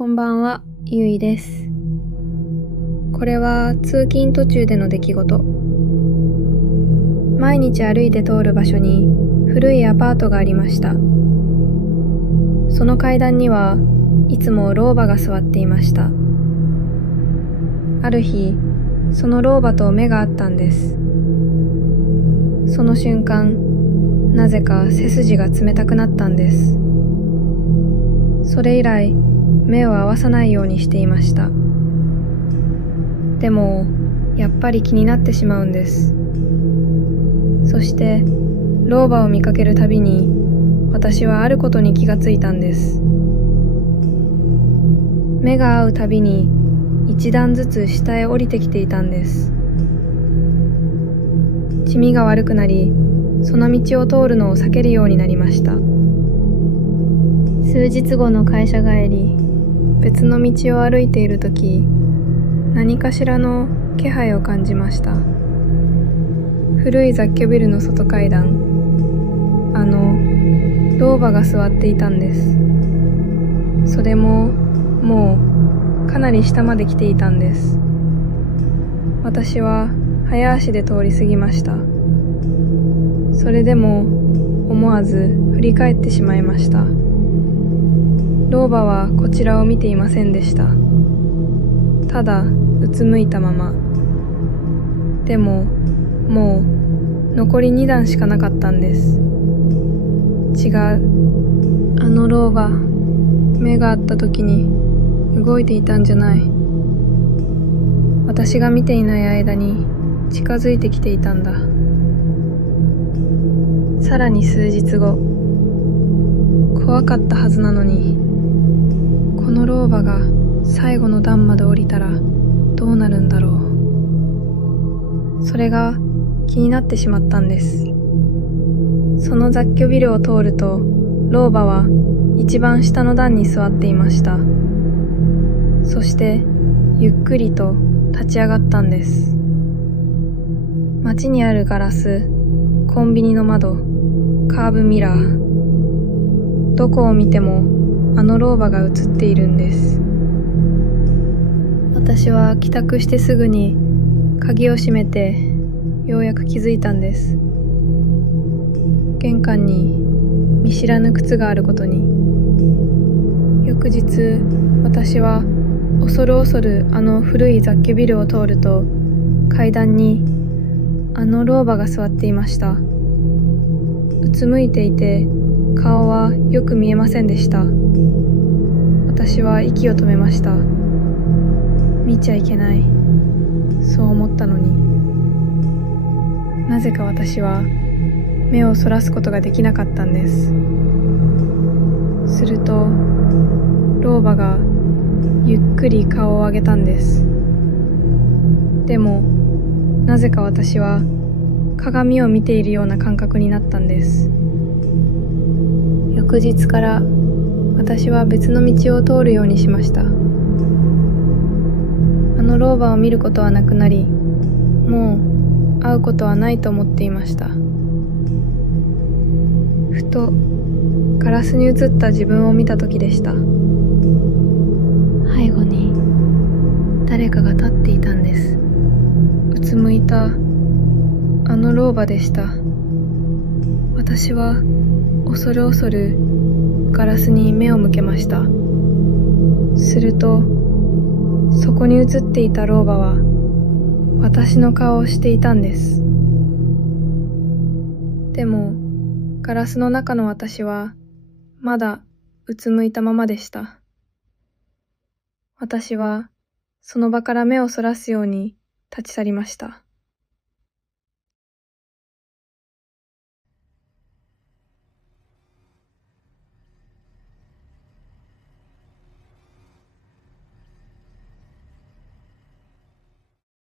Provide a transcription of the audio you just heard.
こんばんは、ゆいです。これは通勤途中での出来事。毎日歩いて通る場所に古いアパートがありました。その階段にはいつも老婆が座っていました。ある日、その老婆と目が合ったんです。その瞬間、なぜか背筋が冷たくなったんです。それ以来、目を合わさないようにしていました。でも、やっぱり気になってしまうんです。そして、老婆を見かけるたびに、私はあることに気がついたんです。目が合うたびに、一段ずつ下へ降りてきていたんです。気味が悪くなり、その道を通るのを避けるようになりました。数日後の会社帰り、別の道を歩いているとき、何かしらの気配を感じました。古い雑居ビルの外階段、老婆が座っていたんです。それも、もう、かなり下まで来ていたんです。私は早足で通り過ぎました。それでも、思わず振り返ってしまいました。老婆はこちらを見ていませんでした。ただ、うつむいたまま。でも、もう、残り2段しかなかったんです。違う。あの老婆、目が合った時に、動いていたんじゃない。私が見ていない間に、近づいてきていたんだ。さらに数日後、怖かったはずなのに、この老婆が最後の段まで降りたらどうなるんだろう。それが気になってしまったんです。その雑居ビルを通ると、老婆は一番下の段に座っていました。そして、ゆっくりと立ち上がったんです。街にあるガラス、コンビニの窓、カーブミラー。どこを見てもあの老婆が映っているんです。私は帰宅してすぐに鍵を閉めてようやく気づいたんです。玄関に見知らぬ靴があることに。翌日、私は恐る恐るあの古い雑居ビルを通ると階段にあの老婆が座っていました。うつむいていて顔はよく見えませんでした。私は息を止めました。見ちゃいけない。そう思ったのに。なぜか私は目をそらすことができなかったんです。すると、老婆がゆっくり顔を上げたんです。でも、なぜか私は鏡を見ているような感覚になったんです。翌日から私は別の道を通るようにしました。あの老婆を見ることはなくなり、もう会うことはないと思っていました。ふとガラスに映った自分を見た時でした。背後に誰かが立っていたんです。うつむいたあの老婆でした。私は恐る恐るガラスに目を向けました。すると、そこに映っていた老婆は私の顔をしていたんです。でも、ガラスの中の私はまだうつむいたままでした。私はその場から目をそらすように立ち去りました。